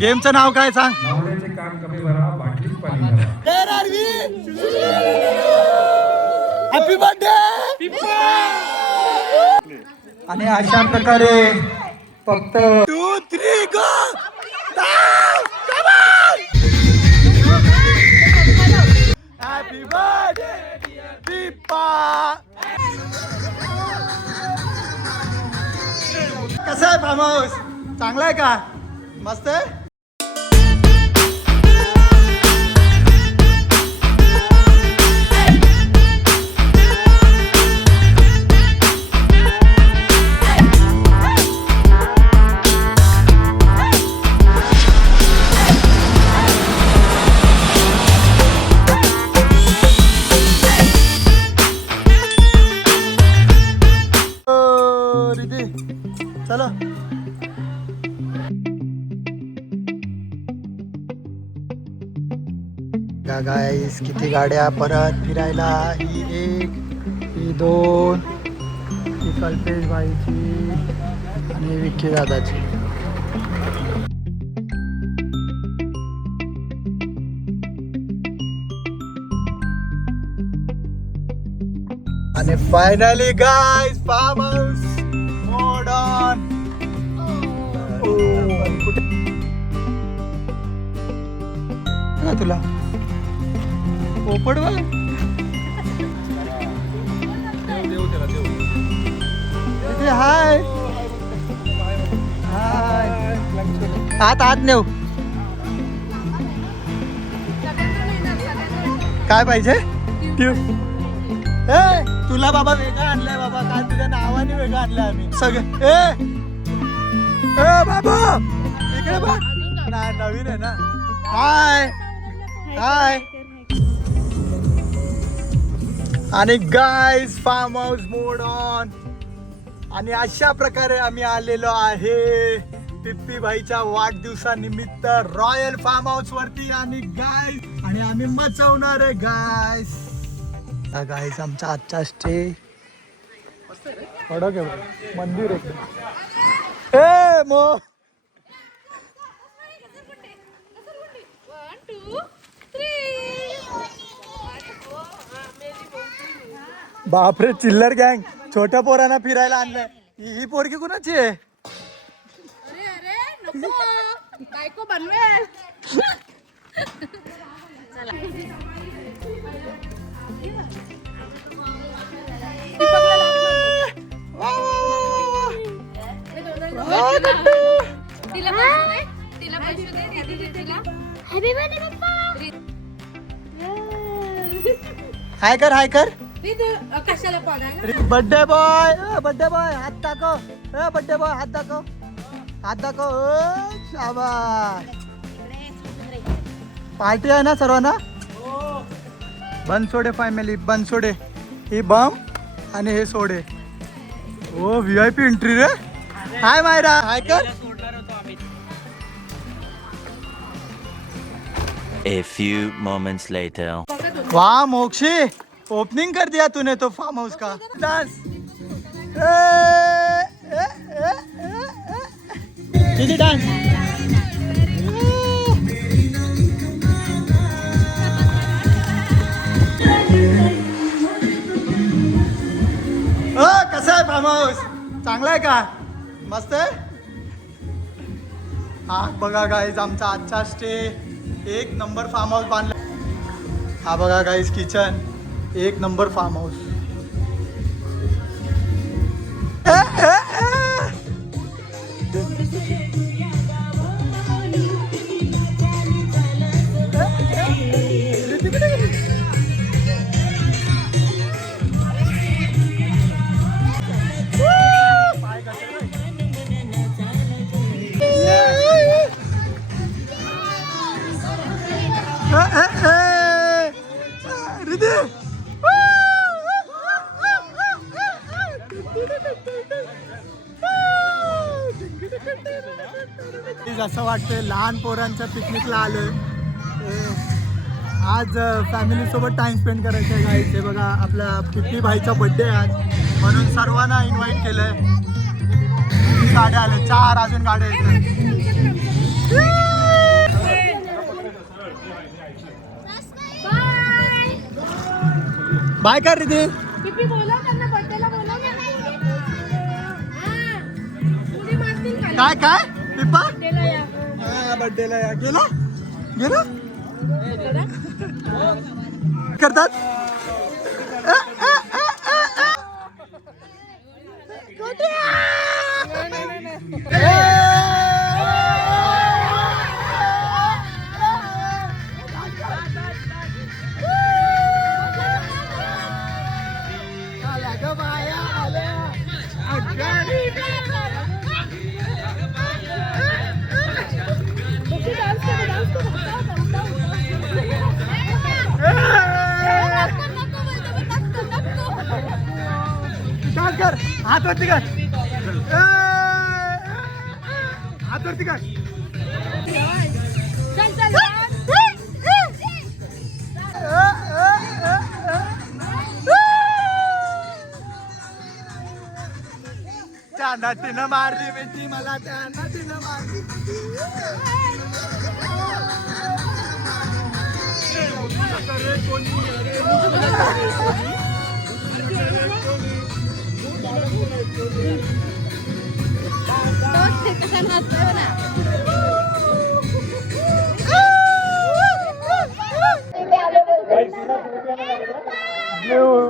गेमचं नाव काय सांग? नावड्याचे काम कमी भरा, बाटलीत पाणी भरा. Happy birthday. आणि अशा प्रकारे फक्त 2 3 गो. Happy birthday Deepa. कसं आहे फार्म हाऊस? चांगला आहे का? मस्त आहे. चलो गाईस, किती गाड्या परत फिरायला. ही 1, ही 2, ही कल्पेश भाईची आणि विक्की दादाची. आणि finally guys, farm house mode on. तुला पोपट बघ. हाय हाय. आत नेऊ. काय पाहिजे? ए तुला बाबा वेगळं आणलंय बाबा. काय तुझ्या नावाने वेगळं आणलंय आम्ही सगळे. ए बाबा इकडे बघ. नवीन आहे ना. Hi hi. आणि guys, farm house mode on. आणि अशा प्रकारे आम्ही आलेलो आहे पिप्पी भाईच्या वाढदिवसानिमित्त रॉयल फार्म हाऊस वरती. आणि गाईज, आणि आम्ही मचवणार आहे गाईज. गाईज, आमचा आजचा स्टे कडक आहे. मंदिर आहे. ए मो बापरे, चिल्लर गँग. छोट्या पोरांना फिरायला आणलंय. ही पोरगी कुणाची आहे? बायको बनवेल. हाय कर, हाय कर. कशाला बर्थडे बॉय, बर्थडे बॉय हात दाखव. बर्थडे बॉय हात दाखव, हात दाखव. शाबास. पार्टी आहे ना सर्वांना? बनसोडे फॅमिली, बनसोडे. ही बम आणि हे सोडे. ओ VIP एंट्री रे. हाय मायरा, हाय कर. A few moments later. वाह मोक्षी, ओपनिंग कर दिया तूने तो फार्म हाउस का. डांस. किती डांस. कसं आहे फार्म हाऊस? चांगला आहे का? मस्त आहे. हा बघा गाईज, आमचा आजचा स्टे. 1 नंबर फार्म हाऊस बांधला. हा बघा guys, kitchen. 1 number farm house. असं वाटतंय लहान पोरांच्या पिकनिकला आलोय. आज फॅमिली सोबत टाइम स्पेंड करायचं आहे गाईस. हे बघा, आपल्या पिप्पी भाईचा बर्थडे आहे आज, म्हणून सर्वांना इन्व्हाइट केलंय. किती गाड्या आल्या? 4 अजून गाड्या येतात. बाय कर रिधी. पिपी बोलव त्यांना बर्थडेला बोलव ना. हा. उडी मारतील खाली. काय काय पिप्पा बर्थडेला या. हा बर्थडेला या. गेला गेला करतात. कर हात वरती कर. हात वरती कर. चल चल. त्या नटीनं मारली बेटी मला. त्या नटीनं मारली.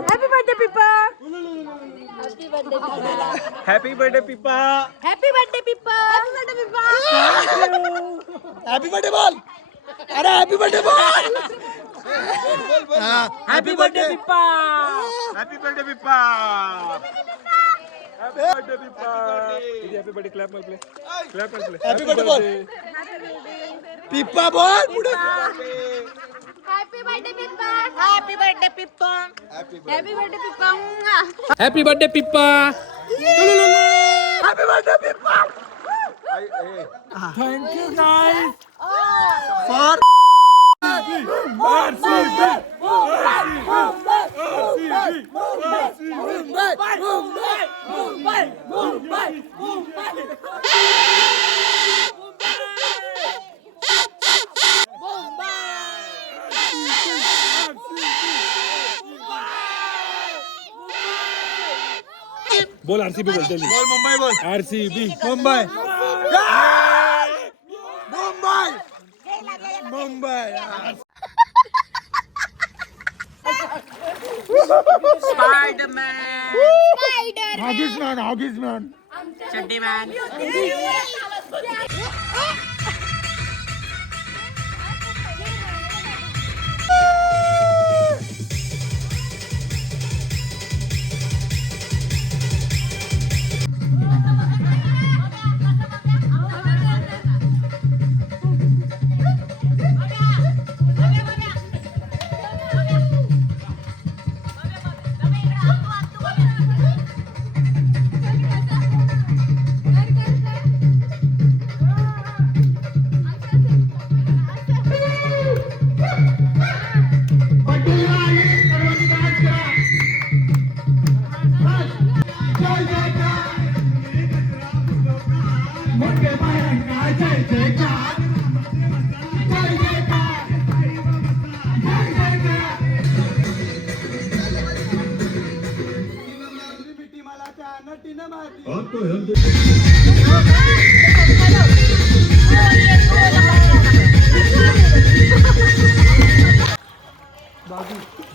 Happy birthday Pippa. Happy birthday Pippa. Happy birthday Pippa. Happy birthday Pippa. Happy birthday बोल. अरे हॅपी बर्थडे बोल. Happy birthday Pippa. Happy birthday Pippa. Happy birthday Pippa. Happy birthday clap मध्ये क्लॅप मध्ये हॅपी बर्थडे बोल. Pippa बोल पुढे. Happy birthday Pippa. Happy birthday Pippa. Happy birthday Pippa. Happy birthday Pippa. Happy birthday Pippa. Thank you guys for बोल RCB बोल जल्दी. बोल मुंबई बोल. आरसीबी मुंबई मुंबई मुंबई. हॉगीज मॅन हॉगीज मॅन.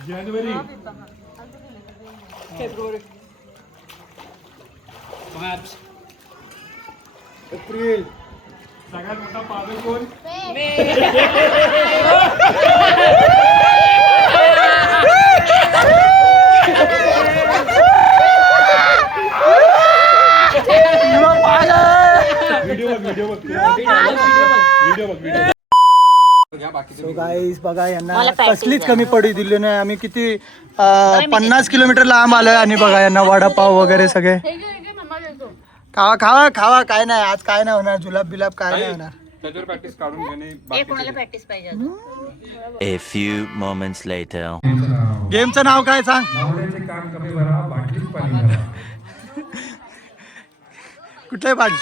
जानेवारी एप्रिल. सगळ्यात मोठा पागल कोण? सो गाईस बघा यांना कसलीच कमी पडू दिली नाही. आम्ही किती 50 किलोमीटर लांब आलोय आणि बघा यांना वडापाव वगैरे सगळे खावा खावा खावा. काय नाही आज काय नाही होणार. जुलाब बिलाब काय नाही होणार. त्याच्यावर प्रॅक्टिस काढून घेणे. A few moments later. गेमचं नाव काय सांग. नवऱ्याचे काम कमी भरा, बाटलीत पाणी भरा. कुठल्या पाणी.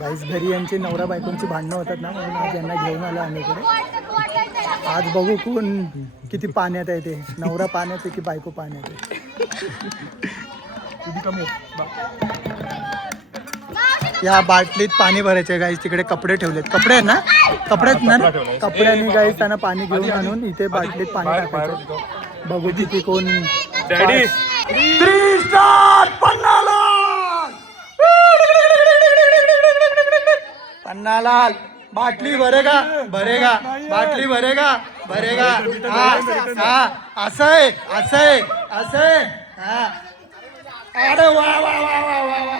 गाईस घरी यांची नवरा बायकोंची भांडणं होतात ना म्हणून आज यांना घेऊन आलो आम्ही इकडे. आज बघू कोण किती पाण्यात आहे ते, नवरा पाण्यात आहे की बायको पाण्यात आहे. या बाटलीत पाणी भरायचे गाईस. तिकडे कपडे ठेवलेत. कपडे आहेत ना, कपडेच ना, कपड्याने गाईस त्यांना पाणी घेऊन आणून इथे बाटलीत पाणी टाकायचं. बघू किती कोण. Daddy 3 star Pannalal. पन्नालाल बाटली भरेगा भरेगा, बाटली भरेगा भरेगा. हा हा, असं आहे असं आहे असं आहे. हा, अरे वा वा वा वा वा वा.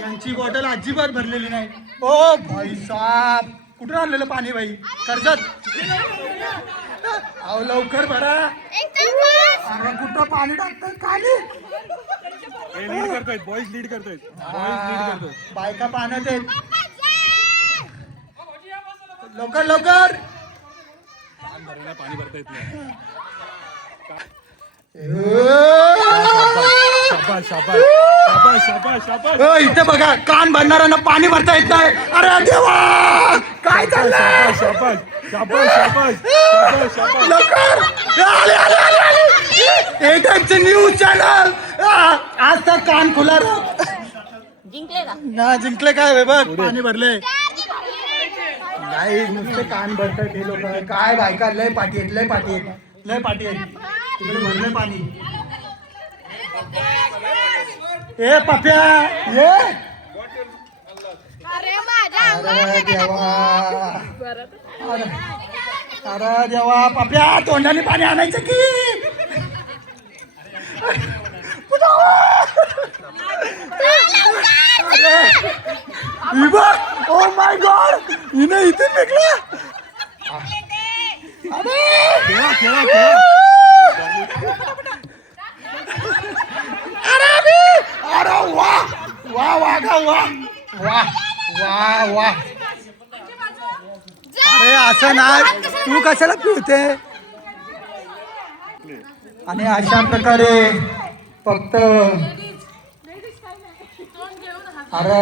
यांची बॉटल अजिबात भरलेली नाही. ओ भाई साहेब, कुठून आणलेलं पाणी भाई? कर्जत. अहो लवकर भरा. अरे कुठं पाणी टाकतात खाली. लीड करतायत, बॉईज लीड करतायत. बायका पाण्यात आहेत. लवकर लवकर. पाणी भरता येत नाही. शाबास शाबास शाबास शाबास शाबास. इथे बघा, कान भरणाऱ्यांना पाणी भरता येत नाही. अरे देवा, काय चाललंय? शाबास शाबास शाबास शाबास शाबास. लवकर. आले आले आले आले. ए टाइमचं न्यूज चॅनल. आज तर कान खुला रे. ना जिंकले काय बघ, पाणी भरले. नाही नुसते कान भरतात हे लोक. काय बायका लय पाठी आहेत, लय पाठी आहेत, लय पाठी आहेत. तिकडे भरले पाणी. ए पप्या ये. अरे देवा, अरे देवा. पप्या तोंडाने पाणी आणायचं की. ओ माय गॉड, हिने इथे फेकला. खेळा खेळा खेळा. अरे वा वा वा वा वा वा वा. अरे असं नाही, तू कशाला पिळते? आणि अशा प्रकारे फक्त. अरे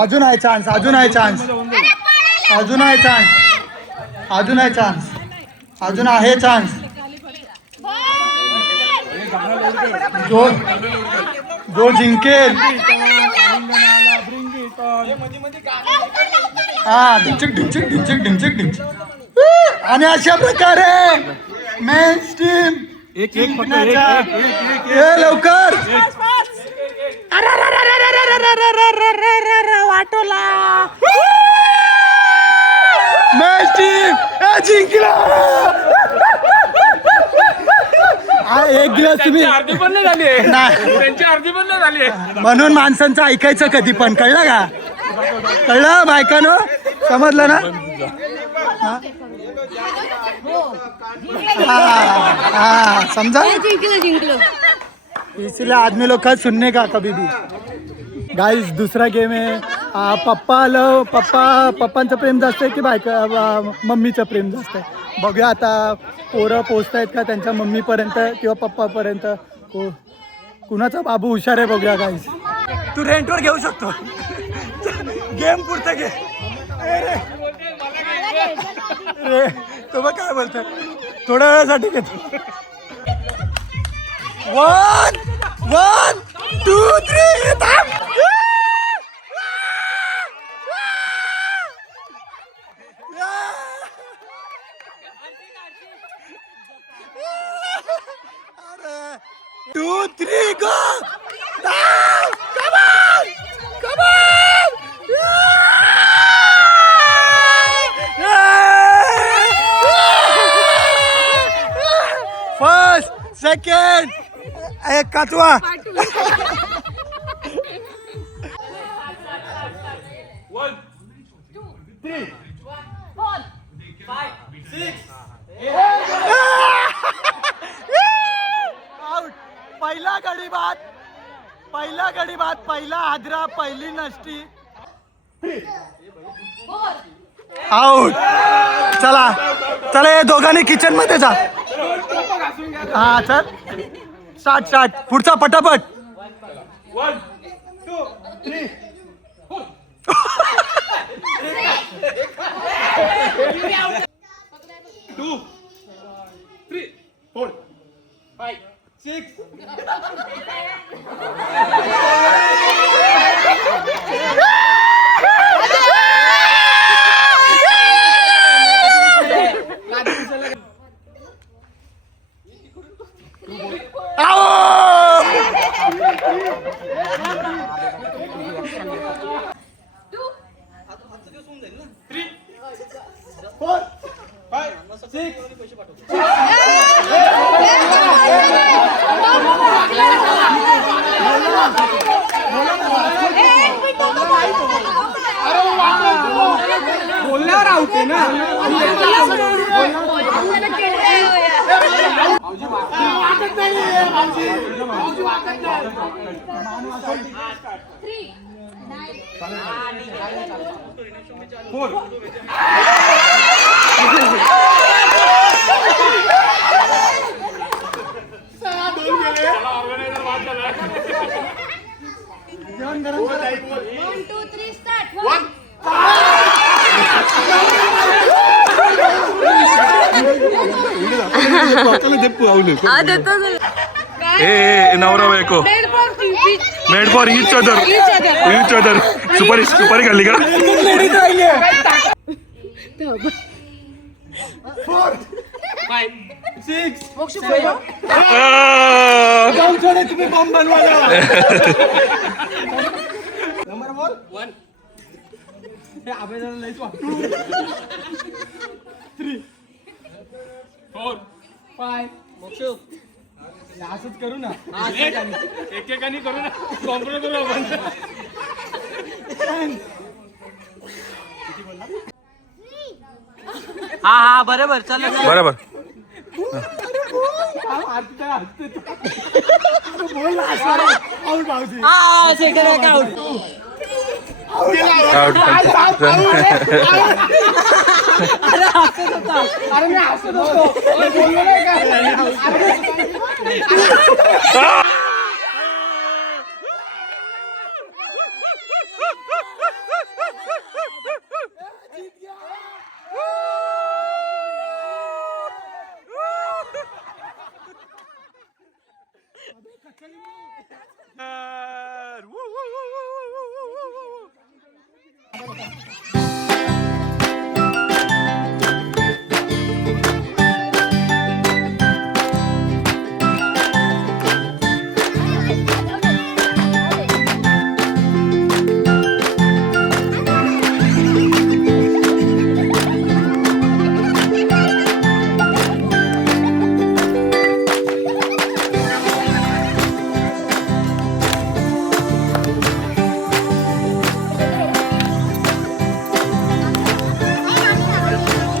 अजून आहे चान्स, अजून आहे चान्स, अजून आहे चान्स, अजून आहे चान्स, अजून आहे चान्स. जो जो जिंकेल. हा ढिंचक ढिंचक ढिंचक ढिंचक ढिंचक. आणि अशा प्रकारे मेन्स टीम एक एक फक्त एक एक हे लवकर. वाटोला मेन्स टीम जिंकला. एक गिलास तुम्ही अर्धी पण नाही झाली. त्यांची अर्धी पण नाही झाली. म्हणून माणसांचं ऐकायचं कधी पण, कळलं का? कळलं बायकानो? समजलं ना? हाँ समझा. इसलिए आदमी लोग का सुनने का कभी भी. गाइस दूसरा गेम आहे. पप्पांचं प्रेम जास्त आहे की मम्मीचं प्रेम जास्त आहे? बघूया आता पोरं पोचतायत का त्यांच्या मम्मीपर्यंत किंवा पप्पापर्यंत. कुणाचा बाबू हुशार आहे बघूया गाइस. तू रेंटवर घेऊ शकतो. गेम पुरतं घे. रे तो बघ काय बोलतोय, थोड्या वेळासाठी घेतो. 1 1 2 3 थांब. अरे 2 3 गो. Come on! Come on! First second एक काचवा. 1 2 3 4 5 6 गडी बाद पहिला हादरा पहिली नष्टी आउट. चला चला हे दोघांनी किचन मध्ये जा. हा चल स्टार्ट पुढचा पटापट. 1 2 3 2 3 4 5 6 बोलल्यावर आउट आहे ना. नवरा बायको मेड फॉर इच अदर सुपारी खाल्ली का? 4 5 6 तुम्ही बॉम्ब बनवायला. नंबर 1 हे आबेदाला लईच वाटतो. 3 4 5 मोक्षू असंच करू ना. एकेकानी करू ना. कॉम्प्रो करू आपण. हा बरोबर चल बरोबर.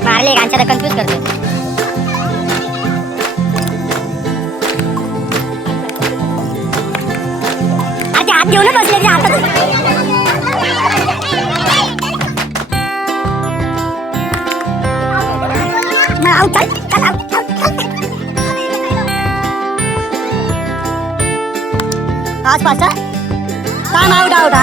मारले गांच्या कन्फ्यूज करतो. आता हात घेऊन बसले ते हातात. आज पास काम out out.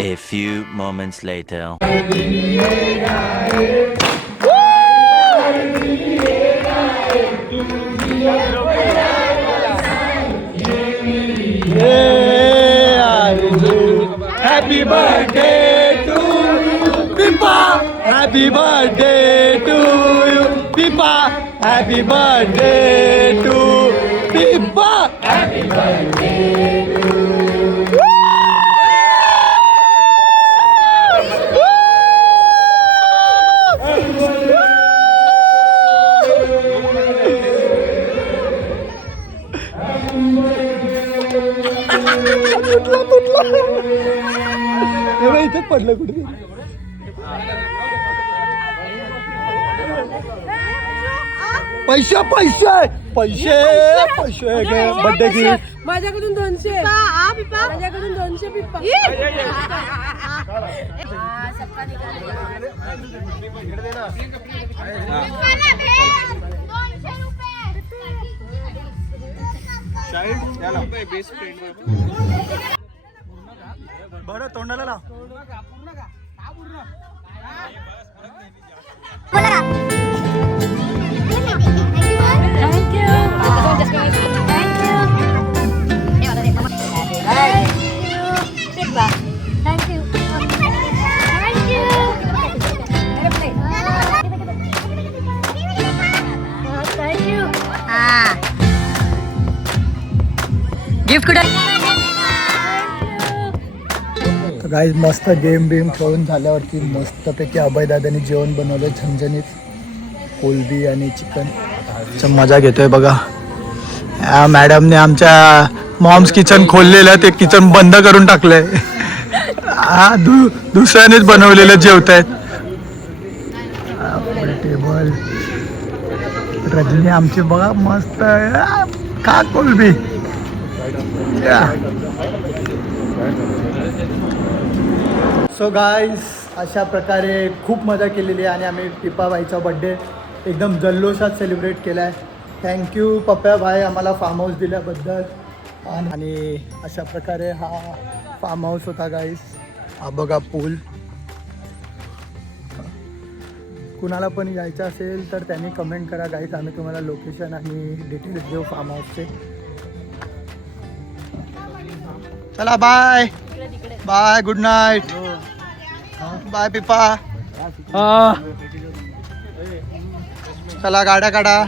A few moments later. Happy birthday to you, Pippa. Happy birthday to you, Pippa. Happy birthday to Pippa. Happy birthday to you. पडलं कुठे पैसे पैसे पैसे पैसे बर्थडे गिफ्ट माझ्याकडून 200 माझ्याकडून 200 पिप्पा बरं तोंडाला लाव गिफ्ट कुठे तर गाईज मस्त गेम बेम खेळून झाल्यावरती मस्तपैकी अभयदादांनी जेवण बनवलं झणझणीत कोलबी आणि चिकन मजा घेतोय बघा या मॅडमने आमच्या मॉम्स किचन खोललेलं ते किचन बंद करून टाकलंय हा दुसऱ्यानेच बनवलेलं जेवत आहेत टेबल रजनी आमची बघा मस्त खा कोलबी सो गाईज अशा प्रकारे खूप मजा केलेली आहे आणि आम्ही पिपाबाईचा बड्डे एकदम जल्लोषात सेलिब्रेट केला आहे थँक्यू पप्प्या भाई आम्हाला फार्म हाऊस दिल्याबद्दल आणि अशा प्रकारे हा फार्म हाऊस होता गाईज हा बघा पूल कुणाला पण यायचं असेल तर त्यांनी कमेंट करा गाईज आम्ही तुम्हाला लोकेशन आणि डिटेल्स देऊ फार्म हाऊसचे चला bye bye good night bye पिपा चला गाड्या काढा